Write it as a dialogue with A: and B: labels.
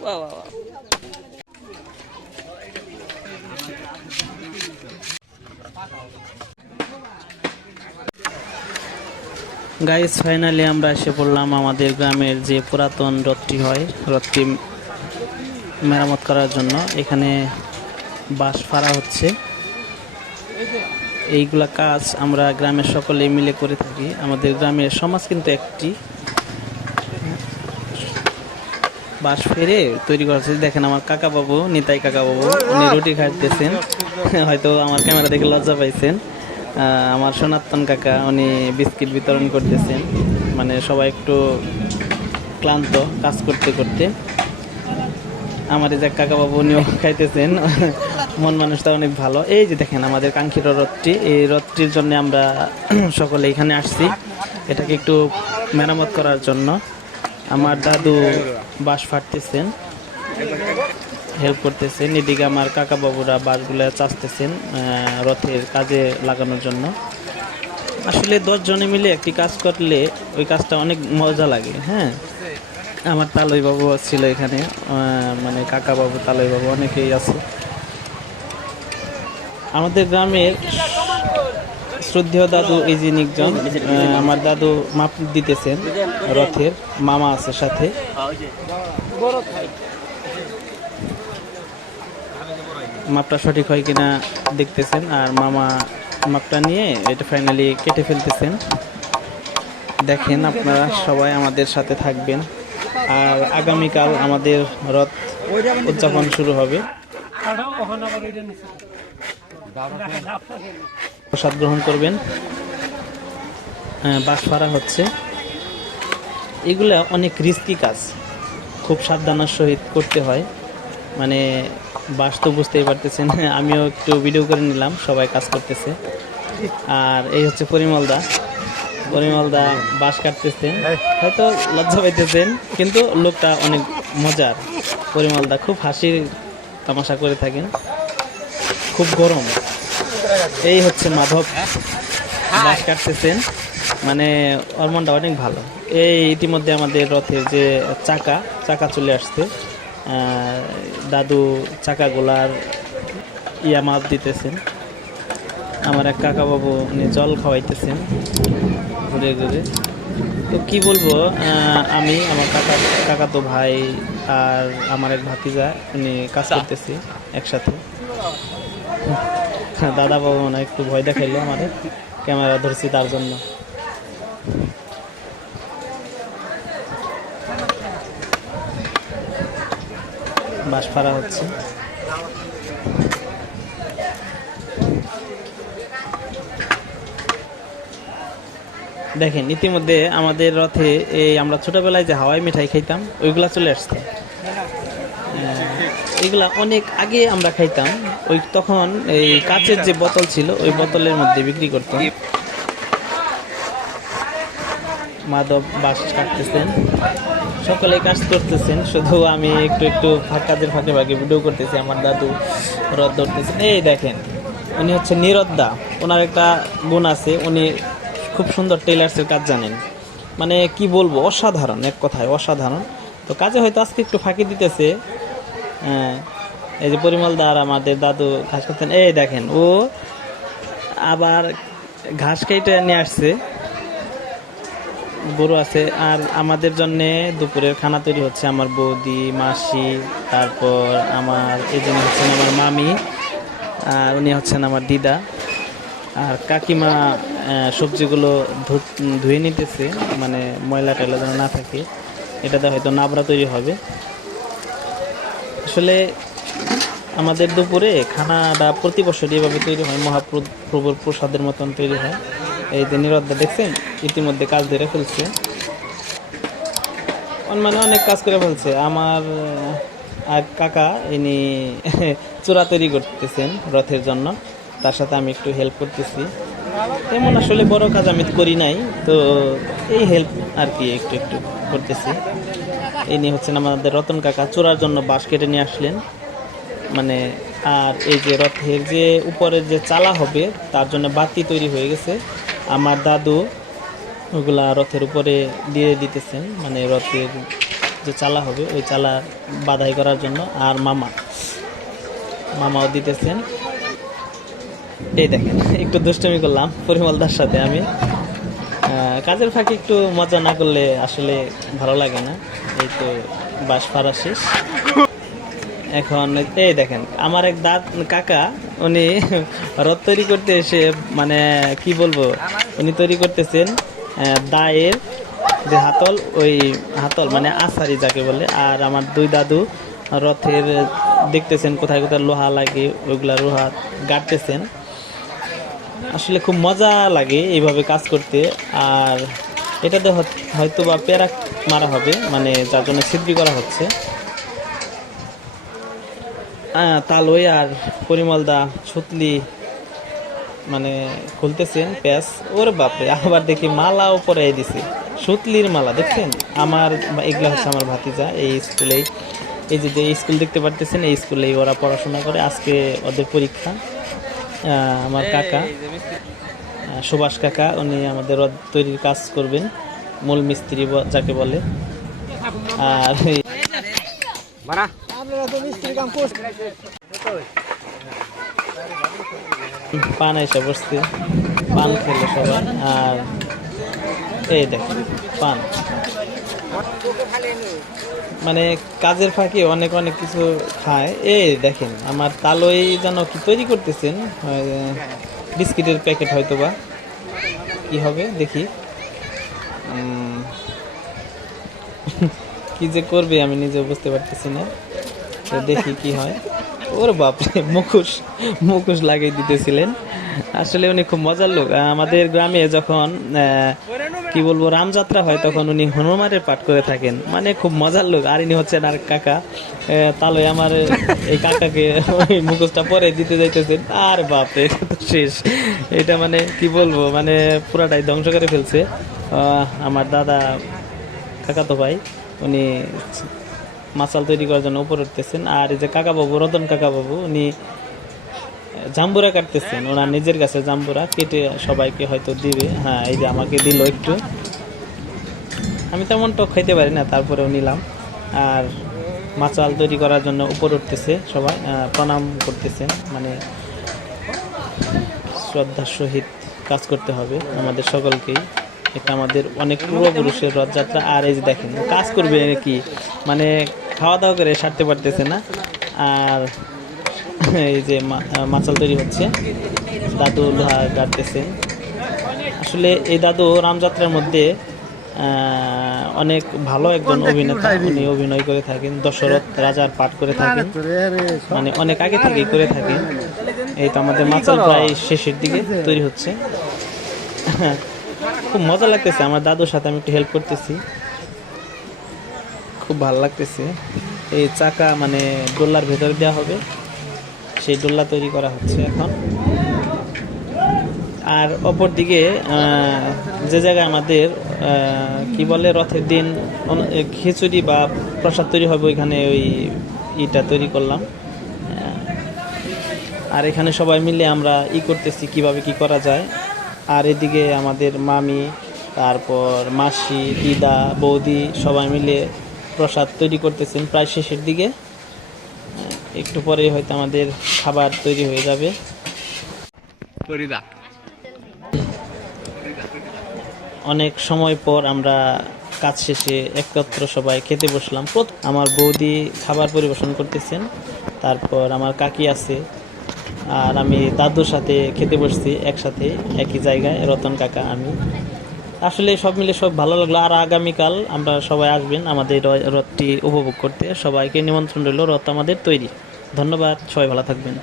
A: বাহ বাহ বাহ গাইস ফাইনালি আমরা এসে পড়লাম আমাদের গ্রামের যে পুরাতন রথটি হয়, রথটি মেরামত করার জন্য। এখানে বাঁশ ফাড়া হচ্ছে। এইগুলা কাজ আমরা গ্রামের সকলে মিলে করে থাকি। আমাদের গ্রামের সমাজ কিন্তু একটি বাঁশ ফেরে তৈরি করা হচ্ছে। দেখেন আমার কাকা বাবু নিতাই কাকা বাবু উনি রুটি খাইতেছেন। হয়তো আমার ক্যামেরা দেখে লজ্জা পাইছেন। আমার সনাতন কাকা, উনি বিস্কিট বিতরণ করতেছেন। মানে সবাই একটু ক্লান্ত কাজ করতে করতে। আমার যে কাকা বাবু উনিও খাইতেছেন, মন মানুষটা অনেক ভালো। এই যে দেখেন আমাদের কাঙ্ক্ষিত রথটি, এই রথটির জন্য আমরা সকলে এখানে আসছি। এটাকে একটু মেরামত করার জন্য। আমার দাদু বাঁশ ফাটতেছেন। হেল্প করতেছেন এদিকে আমার কাকা বাবুরা বাসগুলো চাচতেছেন রথের কাজে লাগানোর জন্য। আসলে দশ জনে মিলে একটি কাজ করলে ওই কাজটা অনেক মজা লাগে হ্যাঁ? আমার তালই বাবু ছিল এখানে মানে কাকা বাবু তালই বাবু অনেকেই আছে। আমাদের গ্রামের শ্রদ্ধেয় দাদু এই যে নিকজন আহ, আমার দাদু মাপ দিতেছেন রথের মামা আছে সাথে। মাপটা সঠিক হয় কিনা দেখতেছেন আর মামা মাপটা নিয়ে এটা ফাইনালি কেটে ফেলতেছেন। দেখেন আপনারা সবাই আমাদের সাথে থাকবেন আর আগামীকাল আমাদের রথ উদযাপন শুরু হবে। প্রসাদ গ্রহণ করবেন। আহ, বাঁশ হচ্ছে। এগুলা অনেক রিস্কি কাজ। খুব সাবধানের সহিত করতে হয়। মানে বাস তো বুঝতেই পারতেছেন, আমিও একটু ভিডিও করে নিলাম, সবাই কাজ করতেছে। আর এই হচ্ছে পরিমলদা। পরিমলদা বাস কাটতেছে। হয়তো লজ্জা পাইতেছেন, কিন্তু লোকটা অনেক মজার। পরিমলদা খুব হাসির তামাশা করে থাকেন। খুব গরম। এই হচ্ছে মাধব বাস কাটতেছেন। মানে ওর মনটা অনেক ভালো। এই ইতিমধ্যে আমাদের রথের যে চাকা চাকা চলে আসছে। দাদু চাকা চাকাগুলার ইয়া মাপ দিতেছেন। আমার এক কাকা বাবু উনি জল খাওয়াইতেছেন ঘুরে ঘুরে। তো কি বলব আমি আমার কাকা কাকা তো ভাই আর আমার এক ভাতিজা উনি কাজ করতেছি একসাথে। দাদা বাবু মনে একটু ভয় দেখাইলো আমাদের ক্যামেরা ধরছি তার জন্য। বাস ফাড়া হচ্ছে। দেখেন, ইতিমধ্যে আমাদের রথে এই আমরা ছোটবেলায় যে হাওয়াই মিঠাই খাইতাম, ওইগুলা চলে আসছে। এগুলা অনেক আগে আমরা খাইতাম। ওই তখন এই কাচের যে বোতল ছিল, ওই বোতলের মধ্যে বিক্রি করতাম। মাধব বাস কাটতেছেন। সকলে কাজ করতেছেন, শুধু আমি একটু একটু কাজের ফাঁকে ফাঁকে ভিডিও করতেছি, আমার দাদু রদ ধরতেছেন এই দেখেন, উনি হচ্ছে নিরদ্দা ওনার একটা গুণ আছে, উনি খুব সুন্দর টেলার্সের কাজ জানেন। মানে কি বলব, অসাধারণ, এক কথায় অসাধারণ। তো কাজে হয়তো আজকে একটু ফাঁকি দিতেছে। হ্যাঁ এই যে পরিমল দা আর আমাদের দাদু ঘাস করতেন এই দেখেন, ও আবার ঘাস কেটে নিয়ে আসছে। গরু আছে, আর আমাদের জন্য দুপুরের খানা তৈরি হচ্ছে আমার বৌদি, মাসি, তারপর আমার এই জন্য হচ্ছেন আমার মামি, আর উনি হচ্ছেন আমার দিদা। আর কাকিমা সবজিগুলো ধুয়ে নিতেছে মানে ময়লা টয়লা যেন না থাকে, এটাতে হয়তো নাবড়া তৈরি হবে। আসলে আমাদের দুপুরে খানাটা প্রতি বছরই এভাবে তৈরি হয়, মহাপ্রভুর প্রসাদের মতন তৈরি হয়। এই যে নিরদ্দা দেখছেন? ইতিমধ্যে কাজ ধরে ফেলছে। মানে অনেক কাজ করে ফেলছে। আমার এক কাকা, ইনি চূড়া তৈরি করতেছেন রথের জন্য। তার সাথে আমি একটু হেল্প করতেছি। তেমন আসলে বড় কাজ আমি করি নাই, তো এই হেল্প আর কি একটু একটু করতেছি। এই নিয়ে হচ্ছেন আমাদের রতন কাকা চোরার জন্য বাঁশ কেটে নিয়ে আসলেন। মানে আর এই যে রথের যে উপরের যে চালা হবে, তার জন্য বাতি তৈরি হয়ে গেছে। আমার দাদু ওগুলা রথের উপরে দিয়ে দিতেছেন মানে রথের যে চালা হবে, ওই চালা বাধাই করার জন্য আর মামা। মামাও দিতেছেন। এই দেখেন, একটু দুষ্টমি করলাম পরিমলদার সাথে আমি। কাজের ফাঁকে একটু মজা না করলে আসলে ভালো লাগে না। এই তো বাস ফারা শেষ। এখন এই দেখেন, আমার এক দাঁত কাকা, উনি রথ তৈরি করতে এসে মানে কি বলব, উনি তৈরি করতেছেন। দায়ের যে হাতল, ওই হাতল মানে আসারি যাকে বলে, আর আমার দুই দাদু রথের দেখতেছেন কোথায় কোথায় লোহা লাগে, ওইগুলা লোহা গাড়তেছেন। আসলে খুব মজা লাগে এইভাবে কাজ করতে, আর এটাতে হয়তো বা প্যারা মারা হবে মানে যার জন্য সিদ্ধি করা হচ্ছে। তালই আর পরিমলদা, ছুতলি মানে খুলতেছেন প্যাস ওর বাপরে আবার দেখি মালাও পরে দিছে। সুতলির মালা দেখছেন? আমার এগুলো হচ্ছে আমার ভাতিজা এই স্কুলেই। এই যে যে স্কুল দেখতে পারতেছেন এই স্কুলেই ওরা পড়াশোনা করে। আজকে ওদের পরীক্ষা আহ, আমার কাকা সুভাষ কাকা উনি আমাদের রথ তৈরির কাজ করবেন মূল মিস্ত্রি যাকে বলে। আর এই পান এসে বসছে। পান খেলো সবাই। আর এই দেখেন পান। মানে কাজের ফাঁকে অনেক অনেক কিছু খায়। এই দেখেন, আমার তালই যেন কি তৈরি করতেছেন বিস্কিটের প্যাকেট হয়তো বা কি হবে, দেখি। কি যে করবে আমি নিজে বুঝতে পারতেছি না। তো দেখি কি হয়। ওর বাপরে, মুখোশ মুখোশ লাগিয়ে দিতেছিলেন। আসলে উনি খুব মজার লোক। আমাদের গ্রামে যখন কি বলব, রামযাত্রা হয় তখন উনি হনুমানের পাঠ করে থাকেন। মানে খুব মজার লোক। আর ইনি হচ্ছেন আর কাকা। তাহলে আমার এই কাকাকে ওই মুখোশটা পরে দিতে যাইতেছেন। আর বাপরে শেষ। এটা মানে কি বলব মানে পুরাটাই ধ্বংস করে ফেলছে। আমার দাদা কাকা তো ভাই, উনি মাসাল তৈরি করার জন্য উপর উঠতেছেন। আর এই যে কাকা বাবু রতন কাকা বাবু উনি জাম্বুরা কাটতেছেন। ওনার নিজের কাছে জাম্বুরা, কেটে সবাইকে হয়তো দিবে। হ্যাঁ এই যে আমাকে দিল একটু। আমি তেমন টক খাইতে পারি না, তারপরেও নিলাম। আর মাচাল তৈরি করার জন্য উপর উঠতেছে সবাই প্রণাম করতেছেন মানে শ্রদ্ধার সহিত কাজ করতে হবে আমাদের সকলকেই। এটা আমাদের অনেক পূর্বপুরুষের রথযাত্রা। আর এই যে দেখেন, কাজ করবে কি মানে খাওয়া দাওয়া করে সারতে পারতেছে না। আর এই যে মাচাল তৈরি হচ্ছে। দাদু লোহা গাড়তেছেন আসলে এই দাদু রামযাত্রার মধ্যে অনেক ভালো একজন অভিনেতা। উনি অভিনয় করে থাকেন দশরথ রাজার পাঠ করে থাকেন। মানে অনেক আগে থেকেই করে থাকেন। এই তো আমাদের মাচাল প্রায় শেষের দিকে তৈরি হচ্ছে। খুব মজা লাগতেছে। আমার দাদুর সাথে আমি একটু হেল্প করতেছি। খুব ভালো লাগতেছে। এই চাকা মানে ডোল্লার ভেতরে দেওয়া হবে। সেই ডোল্লা তৈরি করা হচ্ছে এখন। আর অপর দিকে যে জায়গায় আমাদের কি বলে, রথের দিন খিচুড়ি বা প্রসাদ তৈরি হবে, ওইখানে ওই ইটা তৈরি করলাম। আর এখানে সবাই মিলে আমরা ই করতেছি, কীভাবে কি করা যায়। আর এদিকে আমাদের মামি, তারপর মাসি, দিদা, বৌদি, সবাই মিলে প্রসাদ তৈরি করতেছেন প্রায় শেষের দিকে। একটু পরেই হয়তো আমাদের খাবার তৈরি হয়ে যাবে। অনেক সময় পর আমরা কাজ শেষে একত্র সবাই খেতে বসলাম। আমার বৌদি খাবার পরিবেশন করতেছেন তারপর আমার কাকি আছে আর আমি দাদুর সাথে খেতে বসছি একসাথে একই জায়গায় রতন কাকা আমি। আসলে সব মিলে সব ভালো লাগল। আর আগামীকাল আমরা সবাই আসবেন আমাদের রথটি উপভোগ করতে। সবাইকে নিমন্ত্রণ রইল, রথ আমাদের তৈরি। ধন্যবাদ, সবাই ভালো থাকবেন।